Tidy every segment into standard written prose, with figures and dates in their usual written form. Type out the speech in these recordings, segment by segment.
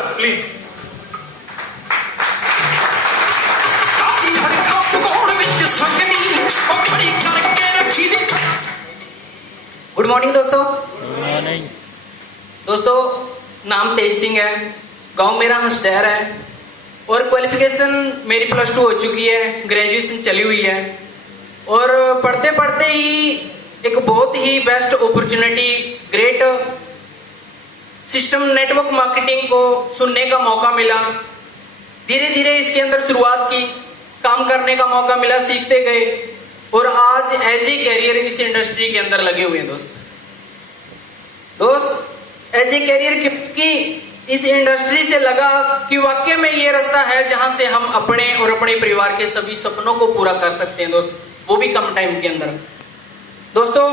Please. Good morning दोस्तों। Good morning दोस्तों, नाम तेज सिंह है, गांव मेरा हंसडैर है और क्वालिफिकेशन मेरी +2 हो चुकी है, ग्रेजुएशन चली हुई है और पढ़ते पढ़ते ही एक बहुत ही best opportunity, great system network marketing को सुनने का मौका मिला। धीरे धीरे इसके अंदर शुरुआत की, काम करने का मौका मिला, सीखते गए और आज एज ए कैरियर इस इंडस्ट्री के अंदर लगे हुए हैं। दोस्त एज ए कैरियर क्योंकि इस इंडस्ट्री से लगा कि वाकई में ये रास्ता है जहां से हम अपने और अपने परिवार के सभी सपनों को पूरा कर सकते हैं दोस्त, वो भी कम टाइम के अंदर। दोस्तों,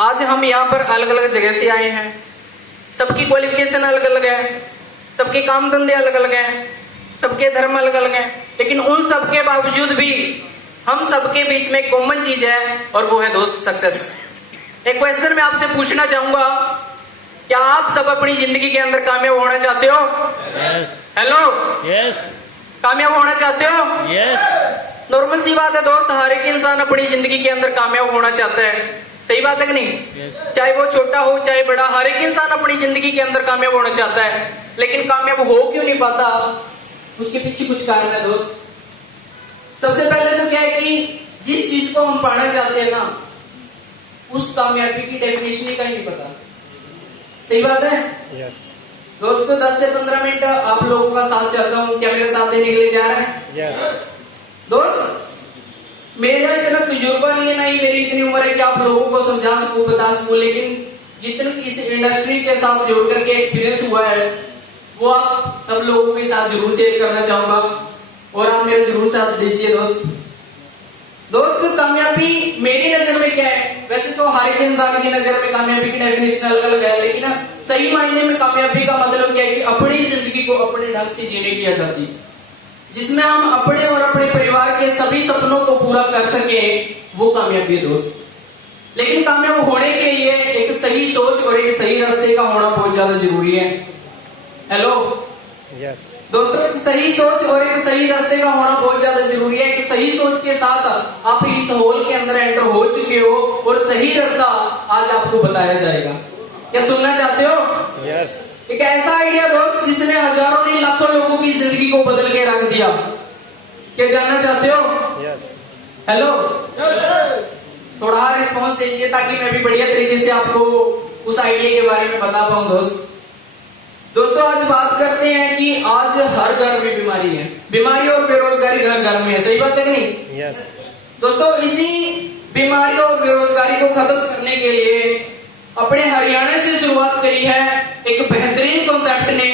आज हम यहाँ पर अलग अलग जगह से आए हैं, सबकी क्वालिफिकेशन अलग अलग है, सबके काम धंधे अलग अलग हैं, सबके धर्म अलग अलग हैं, लेकिन उन सबके बावजूद भी हम सबके बीच में कॉमन चीज है और वो है दोस्त सक्सेस। एक क्वेश्चन मैं आपसे पूछना चाहूंगा, क्या आप सब अपनी जिंदगी के अंदर कामयाब होना चाहते हो? हेलो, यस कामयाब होना चाहते हो? यस। नॉर्मल सी बात है दोस्त, हर एक इंसान अपनी जिंदगी के अंदर कामयाब होना चाहता है, सही बात है कि नहीं? चाहे वो छोटा हो चाहे बड़ा, हर एक इंसान अपनी जिंदगी के अंदर कामयाब होना चाहता है, लेकिन कामयाब हो क्यों नहीं पाता? उसके पीछे कुछ कारण है दोस्त। सबसे पहले तो क्या है कि जिस चीज को हम पाना चाहते हैं ना, उस कामयाबी की डेफिनेशन का ही नहीं पता, सही बात है? यस दोस्तों, 10 से 15 मिनट आप लोगों का साथ चाहता हूँ, क्या मेरे साथ देने के लिए तैयार है? यस। दोस्त, मेरा इतना तजुर्बा नहीं है, ना ही मेरी इतनी उम्र है कि आप लोगों को समझा सकूं, बता सकूं, लेकिन जितने इस इंडस्ट्री के साथ जोड़ करके एक्सपीरियंस हुआ है वो आप सब लोगों के साथ जरूर शेयर करना चाहूंगा और आप मेरा जरूर साथ दीजिए दोस्त। दोस्त, कामयाबी मेरी नजर में क्या है? वैसे तो हर एक इंसान की नजर में कामयाबी की डेफिनेशन अलग अलग है, लेकिन सही मायने में कामयाबी का मतलब क्या है कि अपनी जिंदगी को अपने ढंग से जीने की आजादी, जिसमें हम अपने और अपने परिवार के सभी सपनों को पूरा कर सके, वो कामयाबी है दोस्त। लेकिन कामयाब होने के लिए एक सही सोच और एक सही रास्ते का होना बहुत ज्यादा जरूरी है। Hello yes. दोस्तों, सही सोच और एक सही रास्ते का होना बहुत ज्यादा जरूरी है। कि सही सोच के साथ आप इस हॉल के अंदर एंटर हो चुके हो और सही रास्ता आज आपको बताया जाएगा। क्या सुनना चाहते हो? यस। एक ऐसा आइडिया दोस्त जिसने हजारों नहीं लाखों लोगों की जिंदगी को बदल के रख दिया। क्या जानना चाहते हो? यस। हेलो, थोड़ा रिस्पॉन्स दीजिए ताकि मैं भी बढ़िया तरीके से आपको उस आइडिया के बारे में बता पाऊं। दोस्तों, आज बात करते हैं कि आज हर घर में बीमारी है, बीमारी और बेरोजगारी घर घर में है, सही बात है कि नहीं? यस। दोस्तों, इसी बीमारी और बेरोजगारी को खत्म करने के लिए अपने हरियाणा से शुरुआत करी है एक बेहतरीन कॉन्सेप्ट ने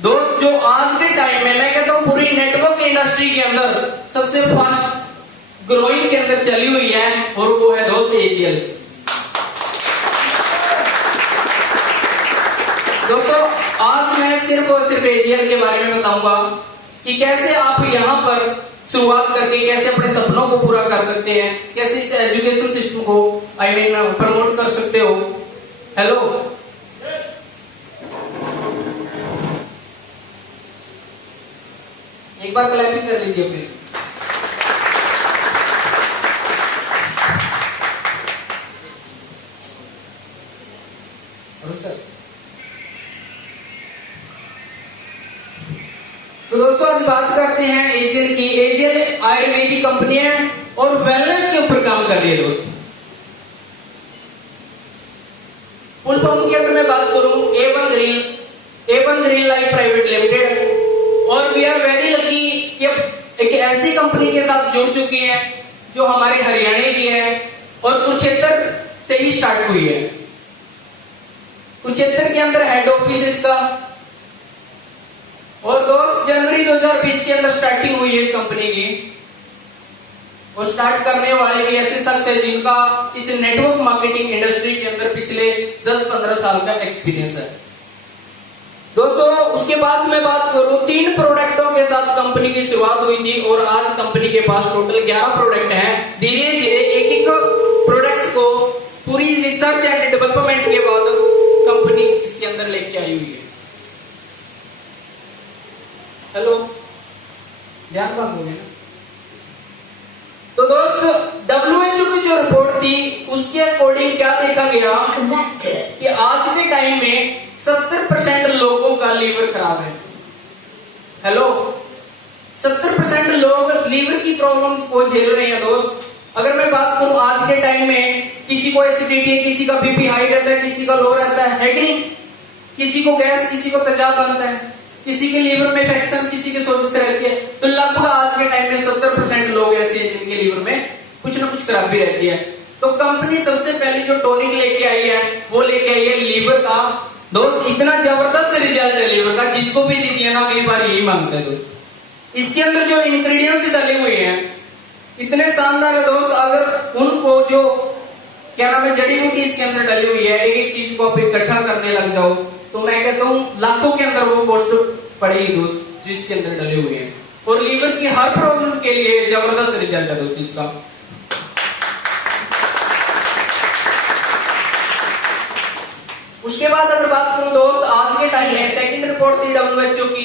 दोस्त, जो आज के टाइम में मैं कहता हूं पूरी नेटवर्क इंडस्ट्री के अंदर सबसे फास्ट ग्रोइंग के अंदर चली हुई है, और वो है दोस्त एजीएल। दोस्तों, आज मैं सिर्फ और सिर्फ एजीएल के बारे में बताऊंगा कि कैसे आप यहां पर शुरुआत करके कैसे अपने सपनों को पूरा कर सकते हैं, कैसे इस एजुकेशन सिस्टम को प्रमोट कर सकते हो। हेलो, एक बार क्लैपिंग कर लीजिए प्लीज। तो दोस्तों, आज बात करते हैं एजीएल की। एजीएल आयुर्वेदिक कंपनी है और वेलनेस के ऊपर काम कर रही है दोस्त। फुल फॉर्म की अगर मैं बात करूं, A1 green life private limited, और वी आर वेरी लकी कि एक ऐसी कंपनी के साथ जुड़ चुकी है जो हमारे हरियाणा की है और कुरुक्षेत्र से ही स्टार्ट हुई है। कुरुक्षेत्र के अंदर हेड ऑफिस इसका, और दोस्त जनवरी 2020 के अंदर स्टार्टिंग हुई है इस कंपनी की, और स्टार्ट करने वाले भी ऐसे शख्स है जिनका इस नेटवर्क मार्केटिंग इंडस्ट्री के अंदर पिछले 10-15 साल का एक्सपीरियंस है। दोस्तों, उसके बाद मैं बात करूं, 3 प्रोडक्टों के साथ कंपनी की शुरुआत हुई थी और आज कंपनी के पास टोटल 11 प्रोडक्ट हैं। धीरे धीरे एक एक प्रोडक्ट को पूरी रिसर्च एंड डेवलपमेंट के बाद कंपनी इसके अंदर लेके आई हुई है। हेलो, ध्यान बात हो गया ना। तो दोस्त WHO की जो रिपोर्ट थी उसके अकॉर्डिंग क्या देखा गया कि आज के टाइम में 70% लोगों का लीवर खराब है। हेलो, 70% लोग लीवर की प्रॉब्लम्स को झेल रहे हैं दोस्त। अगर मैं बात करूं आज के टाइम में किसी को एसिडिटी है, किसी का बीपी हाई रहता है, किसी का लो रहता है कि नहीं? किसी को गैस, किसी को तेजाब बनता है, किसी के लीवर में इन्फेक्शन, किसी के सोजिश रहती है। तो लगभग आज के टाइम में 70% लोग ऐसे हैं जिनके लीवर में कुछ ना कुछ खराबी रहती है। तो कंपनी सबसे पहले जो टॉनिक लेके आई है वो लेके आई है लीवर का। दोस्त इतना जबरदस्त रिजल्ट है लीवर का, जिसको भी दी है ना अगली बार यही मांगता है दोस्त। इसके अंदर जो इंग्रेडिएंट्स डले हुए हैं इतने शानदार है दोस्त। अगर उनको जो क्या नाम है जड़ी बूटी इसके अंदर डली हुई है, एक एक चीज को आप इकट्ठा करने लग जाओ तो मैं कहता हूँ लाखों के अंदर वो कॉस्ट पड़ेगी दोस्त जो इसके अंदर डले हुए हैं। और लीवर की हर प्रॉब्लम के लिए जबरदस्त रिजल्ट है दोस्त इसका। उसके बाद अगर बात करूं दोस्त आज के टाइम में सेकंड रिपोर्ट थी WHO की,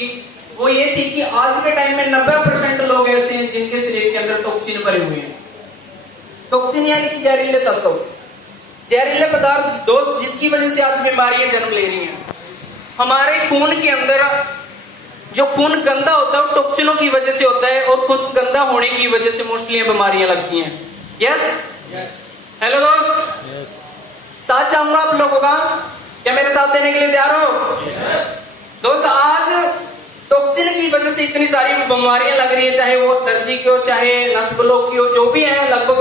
वो ये थी कि आज के टाइम में 90% लोग ऐसे हैं जिनके शरीर के अंदर टॉक्सिन भरे हुए हैं। टॉक्सिन यानी कि जहरीले तत्व, जहरीले पदार्थ दोस्त, जिसकी वजह से आज बीमारियां जन्म ले रही हैं। हमारे खून के अंदर जो खून गंदा होता है वो टॉक्सिनों की वजह से होता है, और खून गंदा होने की वजह से मोस्टली बीमारियां लगती हैं। यस, हेलो दोस्त, साथ चाहूंगा आप लोगों का, क्या मेरे साथ देने के लिए तैयार हो? दोस्त आज टॉक्सिन की वजह से इतनी सारी बीमारियां लग रही है, चाहे वो एलर्जी की हो, चाहे नस ब्लॉक की हो, जो भी है लगभग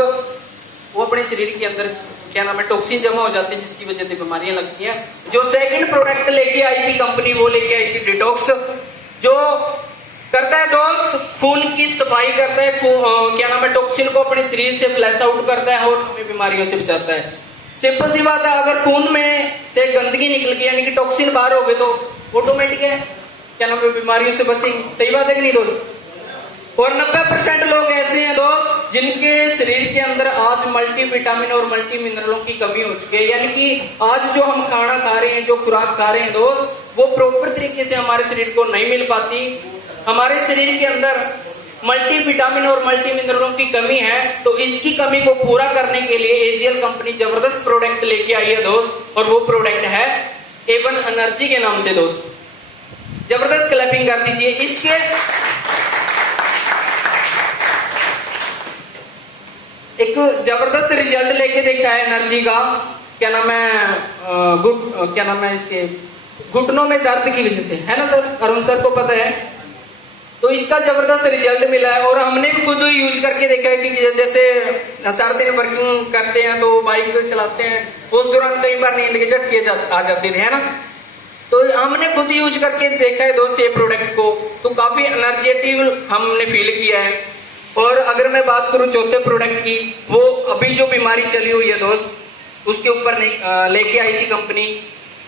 वो अपने शरीर के अंदर क्या नाम है टॉक्सिन जमा हो जाते हैं, जिसकी वजह से बीमारियां लगती हैं। जो सेकंड प्रोडक्ट लेके आई थी कंपनी वो लेके आई थी डिटॉक्स, जो करता है दोस्त खून की सफाई करता है, क्या नाम है टॉक्सिन को अपने शरीर से फ्लैश आउट करता है और हमें बीमारियों से बचाता है। सिंपल सी बात है, अगर खून में से गंदगी निकल गई यानी कि टॉक्सिन बाहर हो गए तो ऑटोमेटिक है क्या नाम है बीमारियों से बचेंगे। सही बात है कि नहीं दोस्त? और 90% लोग ऐसे हैं दोस्त जिनके शरीर के अंदर आज मल्टीविटामिन और मल्टी मिनरलों की कमी हो चुकी है, यानी कि आज जो हम खाना खा रहे हैं, जो खुराक खा रहे हैं दोस्त, वो प्रॉपर तरीके से हमारे शरीर को नहीं मिल पाती। हमारे शरीर के अंदर मल्टीविटामिन और मल्टी मिनरलों की कमी है, तो इसकी कमी को पूरा करने के लिए एजीएल कंपनी जबरदस्त प्रोडक्ट लेके आई है दोस्त, और वो प्रोडक्ट है A1 एनर्जी के नाम से दोस्त। जबरदस्त क्लैपिंग कर दीजिए। इसके एक जबरदस्त रिजल्ट लेके देखा है एनर्जी का, क्या नाम है क्या नाम है इसके घुटनों में दर्द की वजह से, है ना सर? अरुण सर को पता है। तो इसका जबरदस्त रिजल्ट मिला है, और हमने भी खुद यूज करके देखा है कि जैसे सारे दिन वर्किंग करते हैं तो बाइक चलाते हैं, उस दौरान कई बार नींद के झटके आ जाते थे, है ना? तो हमने खुद यूज करके देखा है दोस्त ये प्रोडक्ट को, तो काफी एनर्जेटिव हमने फील किया है। और अगर मैं बात करूं चौथे प्रोडक्ट की, वो अभी जो बीमारी चली हुई है दोस्त उसके ऊपर लेके आई थी कंपनी,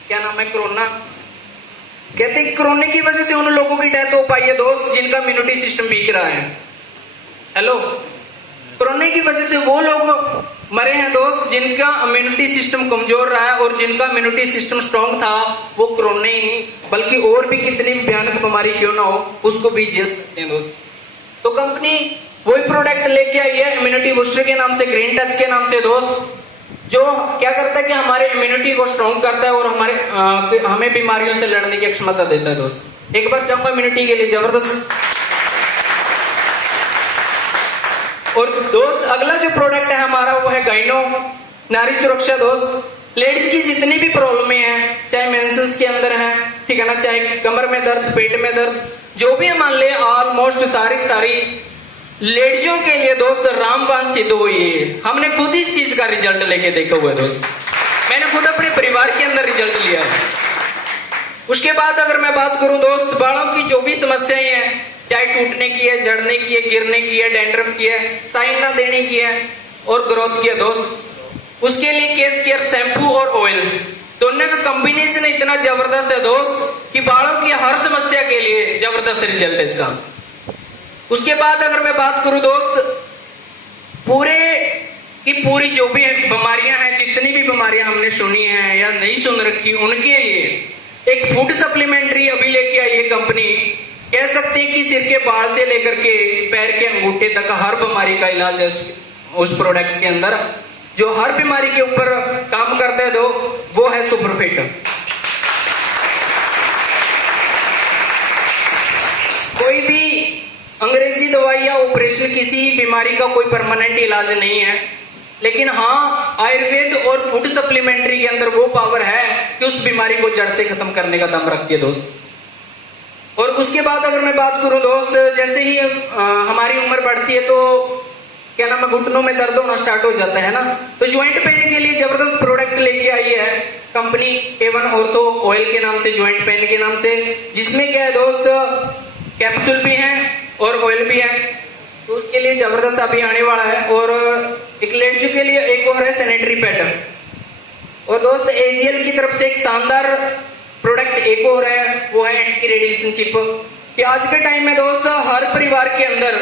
क्या नाम है कोरोना। कहते हैं कोरोना की वजह से उन लोगों की डेथ हो पाई है दोस्त जिनका इम्यूनिटी सिस्टम वीक रहा है। हेलो, कोरोना की वजह से वो लोग मरे हैं दोस्त जिनका इम्यूनिटी सिस्टम कमजोर रहा है, और जिनका इम्यूनिटी सिस्टम स्ट्रांग था वो कोरोना ही नहीं बल्कि और भी कितनी भयानक बीमारी क्यों ना हो उसको भी झेल सकते हैं दोस्त। तो कंपनी वही प्रोडक्ट लेके आई है इम्यूनिटी बूस्टर के नाम से, ग्रीन टच के नाम से दोस्त, जो क्या करता है कि हमारे इम्यूनिटी को स्ट्रॉन्ग करता है और हमें बीमारियों से लड़ने की क्षमता देता है दोस्त। एक बार चाहूंगा इम्यूनिटी के लिए जबरदस्त। और दोस्त अगला जो प्रोडक्ट है हमारा वो है गाइनो नारी सुरक्षा दोस्त। लेडीज की जितनी भी प्रॉब्लम है, चाहे मेंसेंस के अंदर है, ठीक है ना, चाहे कमर में दर्द, पेट में दर्द, जो भी मान ले ऑलमोस्ट सारी लेडीजों के लिए दोस्त रामबाण सिद्ध हुई है। हमने खुद इस चीज का रिजल्ट लेके देखा हुआ है दोस्त, मैंने खुद अपने परिवार के अंदर रिजल्ट लिया है। उसके बाद अगर मैं बात करूं दोस्त, बालों की जो भी समस्याएं हैं, चाहे टूटने की है, झड़ने की है, गिरने की है, डैंड्रफ की है, साइन ना देने की है और ग्रोथ की है दोस्त, उसके लिए केस केयर शैम्पू और ऑयल दोनों का कॉम्बिनेशन इतना जबरदस्त है दोस्त कि बालों की हर समस्या के लिए जबरदस्त रिजल्ट है इसका। उसके बाद अगर मैं बात करूं दोस्त, पूरी जो भी बीमारियां हैं, जितनी भी बीमारियां हमने सुनी है या नहीं सुन रखी, उनके लिए एक फूड सप्लीमेंट्री अभी लेके आई है कंपनी, कह सकते हैं कि सिर के बाल से लेकर के पैर के अंगूठे तक हर बीमारी का इलाज है उस प्रोडक्ट के अंदर। जो हर बीमारी के ऊपर काम करता है वो है सुपरफिट। कोई भी अंग्रेजी दवाई या ऑपरेशन किसी बीमारी का कोई परमानेंट इलाज नहीं है, लेकिन हाँ आयुर्वेद और फूड सप्लीमेंट्री के अंदर वो पावर है कि उस बीमारी को जड़ से खत्म करने का दम रखती है दोस्त। और उसके बाद अगर मैं बात करूं दोस्त, जैसे ही हमारी उम्र बढ़ती है तो क्या नाम है, घुटनों में दर्द होना स्टार्ट हो जाता है ना। तो ज्वाइंट पेन के लिए जबरदस्त प्रोडक्ट लेके आई है कंपनी A1 ऑर्थो ऑयल के नाम से, ज्वाइंट पेन के नाम से, जिसमें क्या है दोस्त कैप्सूल भी है और ऑयल भी है। तो उसके लिए जबरदस्त अभी आने वाला है। और एक लड़कियों के लिए एक और है सैनिटरी पैड। और दोस्त AGL की तरफ से एक शानदार प्रोडक्ट एक और है, वो है एंटी रेडिएशन चिप। कि आज के टाइम में दोस्त हर परिवार के अंदर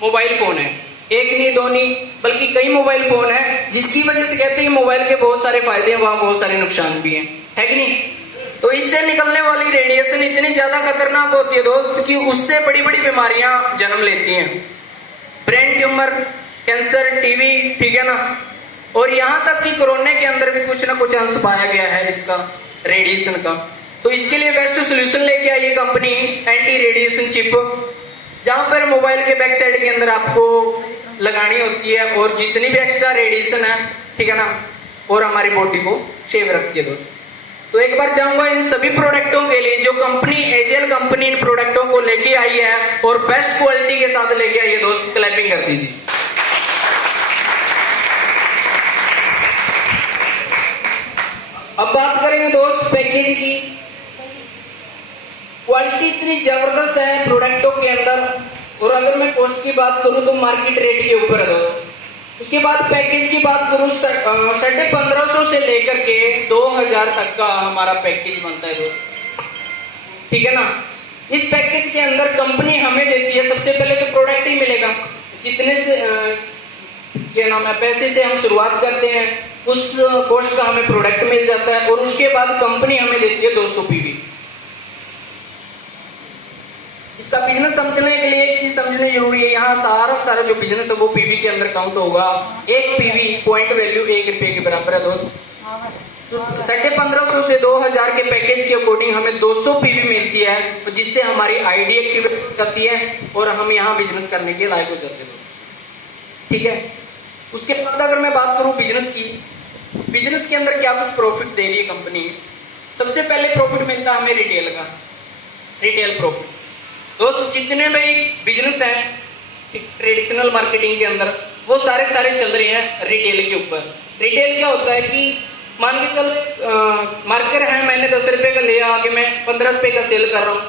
मोबाइल फोन है, एक नहीं दो नहीं बल्कि कई मोबाइल फोन है, जिसकी वजह से कहते हैं मोबाइल के बहुत सारे फायदे हैं, वहां बहुत सारे नुकसान भी हैं, है कि नहीं। तो इससे निकलने वाली रेडिएशन इतनी ज्यादा खतरनाक होती है दोस्त कि उससे बड़ी बड़ी बीमारियां जन्म लेती हैं, ब्रेन ट्यूमर, कैंसर, टीबी, ठीक है ना। और यहां तक कि कोरोना के अंदर भी कुछ ना कुछ अंश पाया गया है इसका रेडिएशन का। तो इसके लिए बेस्ट सोल्यूशन लेके आई है कंपनी एंटी रेडिएशन चिप, जहां पर मोबाइल के बैक साइड के अंदर आपको लगानी होती है और जितनी भी एक्स्ट्रा रेडिएशन है, ठीक है ना, और हमारी बॉडी को सेव रखती है दोस्त। तो एक बार चाहूंगा इन सभी प्रोडक्टों के लिए जो कंपनी AGL कंपनी इन प्रोडक्टों को लेके आई है और बेस्ट क्वालिटी के साथ लेके आई है दोस्त, क्लैपिंग कर दीजिए। अब बात करेंगे दोस्त पैकेज की। क्वालिटी इतनी जबरदस्त है प्रोडक्टों के अंदर, और अगर मैं कॉस्ट की बात करूं तो मार्केट रेट के ऊपर है दोस्त। उसके बाद पैकेज की बात करूं 1550 से लेकर के 2000 तक का हमारा पैकेज बनता है दोस्त, ठीक है ना। इस पैकेज के अंदर कंपनी हमें देती है सबसे पहले तो प्रोडक्ट ही मिलेगा, जितने से क्या नाम है पैसे से हम शुरुआत करते हैं उस कॉस्ट का हमें प्रोडक्ट मिल जाता है। और उसके बाद कंपनी हमें देती है 200 PV। इसका बिजनेस समझने के लिए एक चीज समझनी जरूरी है, यहाँ सारा जो बिजनेस है वो PV के अंदर काउंट होगा। एक PV पॉइंट वैल्यू 1 रुपए के बराबर है दोस्त। तो 1550 से 2000 के पैकेज के अकॉर्डिंग हमें 200 PV मिलती है, जिससे हमारी आईडी एक्टिवेट करती है और हम यहाँ बिजनेस करने के लायक हो जाते हैं, ठीक है। उसके बाद अगर मैं बात करूं बिजनेस की, बिजनेस के अंदर क्या कुछ प्रॉफिट दे रही है कंपनी। सबसे पहले प्रॉफिट मिलता है हमें रिटेल का, रिटेल प्रॉफिट। दोस्तों जितने भी बिजनेस है ट्रेडिशनल मार्केटिंग के अंदर वो सारे चल रहे हैं रिटेल के ऊपर। रिटेल क्या होता है कि मान के चल मार्कर है, मैंने 10 रुपए का लिया, आगे मैं 15 रुपए का सेल कर रहा हूं,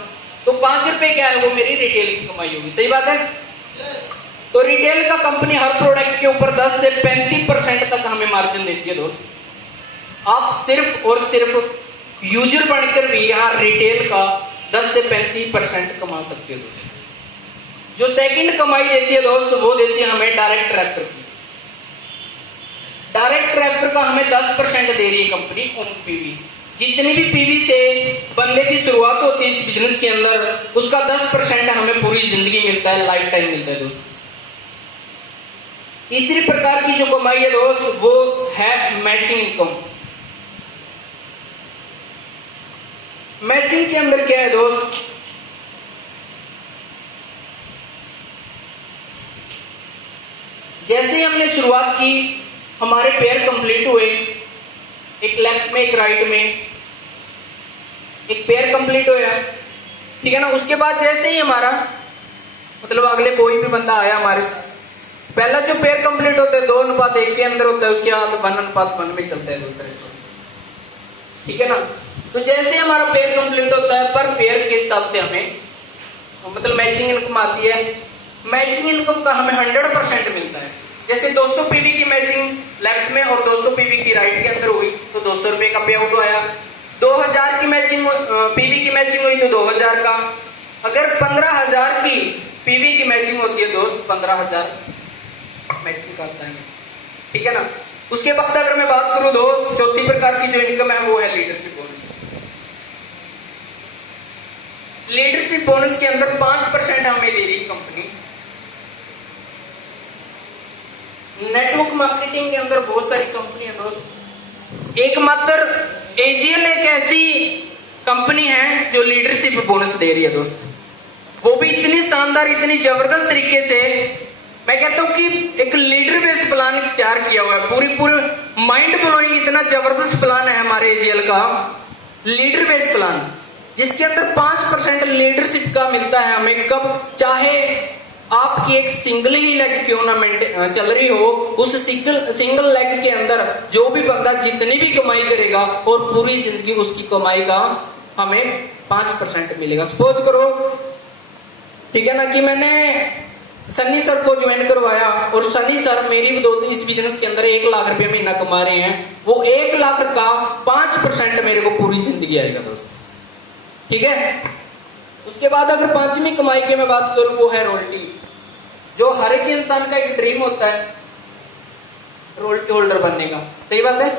तो 5 रुपए क्या है वो मेरी रिटेल की कमाई होगी, सही बात है। तो रिटेल का कंपनी हर प्रोडक्ट के ऊपर 10 से 35% तक हमें मार्जिन देती है दोस्त। आप सिर्फ और सिर्फ यूजर बनकर भी यहाँ रिटेल का 10 से 35% कमा सकते हो दोस्त। जो सेकंड कमाई देती है दोस्त वो देती है हमें डायरेक्ट ट्रैक्टर की। डायरेक्ट ट्रैक्टर का हमें 10% दे रही है कंपनी ऑन PV। जितनी भी PV से बंदे की शुरुआत होती है इस बिजनेस के अंदर, उसका 10% हमें पूरी जिंदगी मिलता है, लाइफ टाइम मिलता है दोस्त। तीसरी प्रकार की जो कमाई है दोस्त वो है मैचिंग इनकम। मैचिंग के अंदर क्या है दोस्त, जैसे ही हमने शुरुआत की हमारे पेयर कंप्लीट हुए, एक लेफ्ट में एक राइट में एक पेयर कंप्लीट हुआ, ठीक है ना। उसके बाद जैसे ही हमारा मतलब अगले कोई भी बंदा आया हमारे साथ, पहला जो पेयर कंप्लीट होता है 2:1 के अंदर होता है, उसके बाद 1:1 में चलता है दोस्त, ठीक है ना। तो जैसे हमारा पेयर कंप्लीट होता है पर पेयर के हिसाब से हमें मतलब मैचिंग इनकम आती है। मैचिंग इनकम का हमें 100% मिलता है। जैसे 200 PV की मैचिंग लेफ्ट में और 200 PV की राइट के अंदर हुई तो 200 रुपए का पे आउट आया। 2000 की मैचिंग PV की मैचिंग हुई तो 2000 का। अगर 15,000 की PV की मैचिंग होती है दोस्त 15,000 मैचिंग का आता है, ठीक है ना। उसके बाद अगर मैं बात करूं दोस्त, चौथी प्रकार की जो इनकम है वो है लीडरशिप बोनस। लीडरशिप बोनस के अंदर 5% हमें दे रही कंपनी। नेटवर्क मार्केटिंग के अंदर बहुत सारी कंपनी है दोस्त, एकमात्र एजीएल एक ऐसी कंपनी है जो लीडरशिप बोनस दे रही है दोस्त, वो भी इतनी शानदार, इतनी जबरदस्त तरीके से। मैं कहता हूं कि एक लीडर बेस्ड प्लान तैयार किया हुआ है, पूरी माइंड ब्लोइंग, इतना जबरदस्त प्लान है हमारे एजीएल का लीडर बेस्ड प्लान, जिसके अंदर 5% लीडरशिप का मिलता है हमें। कब चाहे आपकी एक सिंगल ही लेग क्यों ना चल रही हो, उस सिंगल लेग के अंदर जो भी बंदा जितनी भी कमाई करेगा और पूरी जिंदगी उसकी कमाई का हमें 5% मिलेगा। सपोज करो, ठीक है ना, कि मैंने सन्नी सर को ज्वाइन करवाया और सन्नी सर मेरी बदौलत इस बिजनेस के अंदर 1 लाख रुपया महीना कमा रहे हैं, वो 1 लाख का 5% मेरे को पूरी जिंदगी आएगा दोस्त, ठीक है। उसके बाद अगर 5वीं कमाई की मैं बात करूं, वो है रॉयल्टी, जो हर एक इंसान का एक ड्रीम होता है रॉयल्टी होल्डर बनने का, सही बात है।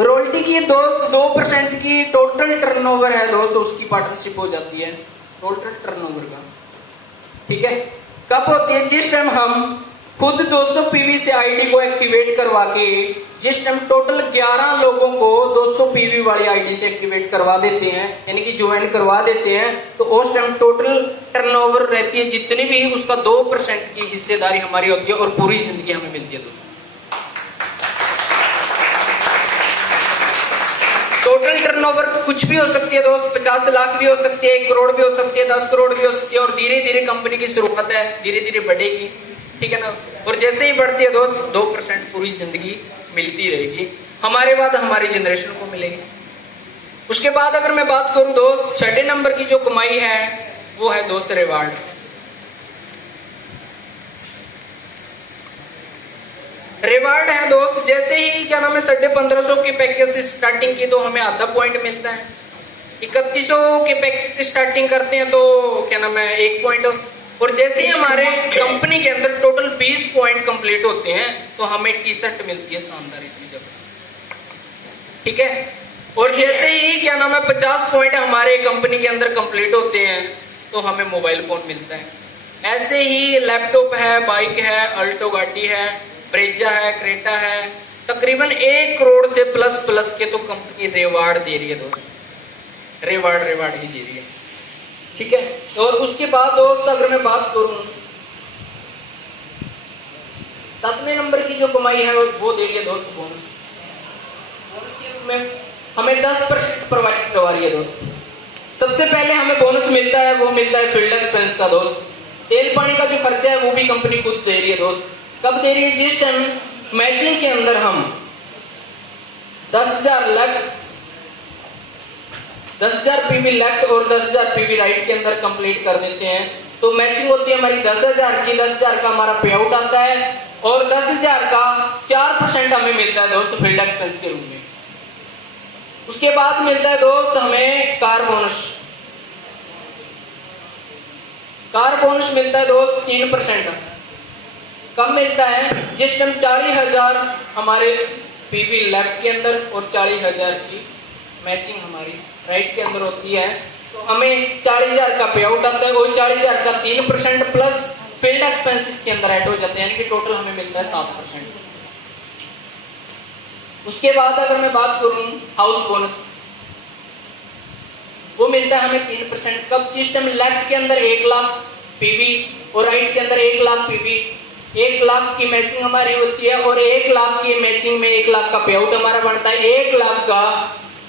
रॉयल्टी की दोस्त 2% की टोटल टर्नओवर है दोस्त, उसकी पार्टनरशिप हो जाती है टोटल टर्नओवर का, ठीक है। कब होती है? जिस टाइम हम खुद 200 पीवी से आईडी को एक्टिवेट करवा के, जिस टाइम टोटल 11 लोगों को 200 पीवी वाली आईडी से एक्टिवेट करवा देते हैं, यानी कि ज्वाइन करवा देते हैं, तो उस टाइम टोटल टर्नओवर रहती है जितनी भी, उसका 2% की हिस्सेदारी हमारी होती है और पूरी जिंदगी हमें मिलती है दोस्तों। टोटल टर्नओवर कुछ भी हो सकती है दोस्त, 50 लाख भी हो सकती है, 1 करोड़ भी हो सकती है, 10 करोड़ भी हो सकती है, और धीरे धीरे कंपनी की शुरुआत है, धीरे धीरे बढ़ेगी, ठीक है ना। और जैसे ही बढ़ती है दोस्त 2% पूरी जिंदगी मिलती रहेगी, हमारे बाद हमारी जनरेशन को मिलेगी। उसके बाद अगर मैं बात करूं दोस्त, 6 नंबर की जो कमाई है वो है दोस्त रिवार्ड। रिवार्ड है दोस्त, जैसे ही क्या नाम है 1550 के पैकेज से स्टार्टिंग की तो हमें आधा पॉइंट मिलता है, 3100 के पैकेज से स्टार्टिंग करते हैं तो क्या नाम है 1 पॉइंट, और जैसे ही हमारे कंपनी के अंदर टोटल 20 पॉइंट कंप्लीट होते हैं तो हमें टी-शर्ट मिलती है शानदार, इतनी जबरदस्त, ठीक है। और जैसे ही क्या नाम है 50 पॉइंट हमारे कंपनी के अंदर कंप्लीट होते हैं तो हमें मोबाइल फोन मिलता है। ऐसे ही लैपटॉप है, बाइक है, अल्टो गाड़ी है, ब्रेजा है, क्रेटा है, तकरीबन 1 करोड़ से प्लस के तो कंपनी रिवार्ड दे रही है दोस्त, रिवार्ड ही दे रही है, ठीक है। और उसके बाद दोस्त अगर मैं बात करूं 7वें नंबर की जो कमाई है वो दे रही है दोस्त बोनस। बोनस के रूप में हमें 10% प्रोवाइड करवा रही है दोस्त। सबसे पहले हमें बोनस मिलता है, वो मिलता है फील्ड एक्सपेंस का दोस्त, तेल पानी का जो खर्चा है वो भी कंपनी खुद दे रही है दोस्त। कब दे रही है? जिस टाइम मैचिंग के अंदर हम 10,000 पीवी लेफ्ट और 10,000 पीवी राइट के अंदर कंप्लीट कर देते हैं तो मैचिंग होती है हमारी 10,000 की, 10,000 का हमारा पे आउट आता है और 10,000 का 4% हमें मिलता है दोस्त फील्ड एक्सपेंस के रूप में। उसके बाद मिलता है दोस्त हमें कार बोनस। कार बोनस मिलता है दोस्त 3%। कब मिलता है? जिस टाइम 40,000 हमारे पीवी लेफ्ट के अंदर और 40,000 की मैचिंग हमारी राइट के अंदर होती है तो हमें 40,000 का पे आउट आता है और 40,000 का 3% प्लस फील्ड एक्सपेंसेस के अंदर ऐड हो जाते हैं, यानी कि टोटल हमें मिलता है 7%। उसके बाद अगर मैं बात करूं हाउस बोनस, वो मिलता है हमें 3%। कब? जिस टाइम लेफ्ट के अंदर 1 लाख पीवी और राइट के अंदर 1 लाख पीवी, 1 लाख की मैचिंग हमारी होती है और 1 लाख की मैचिंग में 1 लाख का पे आउट हमारा बनता है। 1 लाख का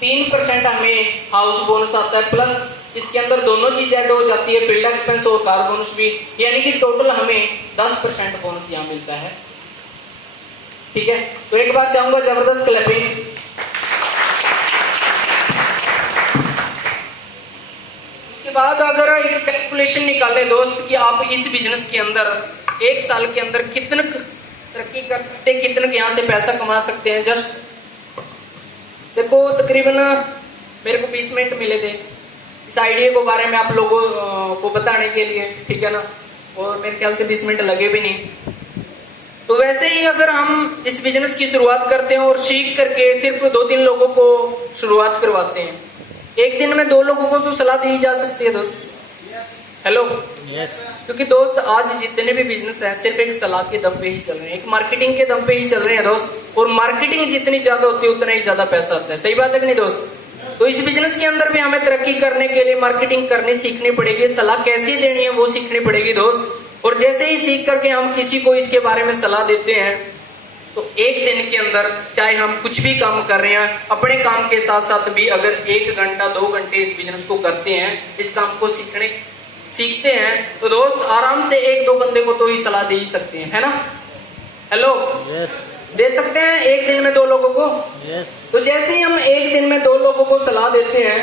3% हमें हाउस बोनस आता है, प्लस इसके अंदर दोनों चीज ऐड हो जाती है, फील्ड एक्सपेंस और कार बोनस भी, यानी कि टोटल हमें 10% बोनस यहाँ मिलता है। ठीक है, तो एक बात चाहूंगा जबरदस्त क्लैपिंग। उसके बाद अगर एक कैलकुलेशन निकाले दोस्त कि आप इस बिजनेस के अंदर 1 साल के अंदर कितने तरक्की कर सकते हैं, कितने यहाँ से पैसा कमा सकते हैं। जस्ट देखो, तकरीबन मेरे को 20 मिनट मिले थे इस आइडिया के बारे में आप लोगों को बताने के लिए, ठीक है ना, और मेरे ख्याल से 20 मिनट लगे भी नहीं। तो वैसे ही अगर हम इस बिजनेस की शुरुआत करते हैं और सीख करके सिर्फ 2-3 लोगों को शुरुआत करवाते हैं एक दिन में 2 लोगों को तो सलाह दी जा सकती है दोस्त। हेलो, यस, क्योंकि दोस्त आज जितने भी बिजनेस हैं सिर्फ एक सलाह के दम पे ही चल रहे हैं, एक मार्केटिंग के दम पे ही चल रहे हैं दोस्त। और मार्केटिंग जितनी ज्यादा होती है उतना ही ज्यादा पैसा आता है। सही बात है कि नहीं दोस्त? तो इस बिजनेस के अंदर भी हमें तरक्की करने के लिए मार्केटिंग करनी सीखनी पड़ेगी, सलाह कैसे देनी है वो सीखनी पड़ेगी दोस्त। और जैसे ही सीख करके हम किसी को इसके बारे में सलाह देते हैं तो एक दिन के अंदर चाहे हम कुछ भी काम कर रहे हैं, अपने काम के साथ साथ भी अगर 1 घंटा 2 घंटे इस बिजनेस को करते हैं, इस काम को सीखते हैं, तो दोस्त आराम से 1-2 बंदे को तो ही सलाह दे ही सकते हैं, है ना? हेलो, यस, दे सकते हैं एक दिन में 2 लोगों को। यस। तो जैसे ही हम एक दिन में 2 लोगों को सलाह देते हैं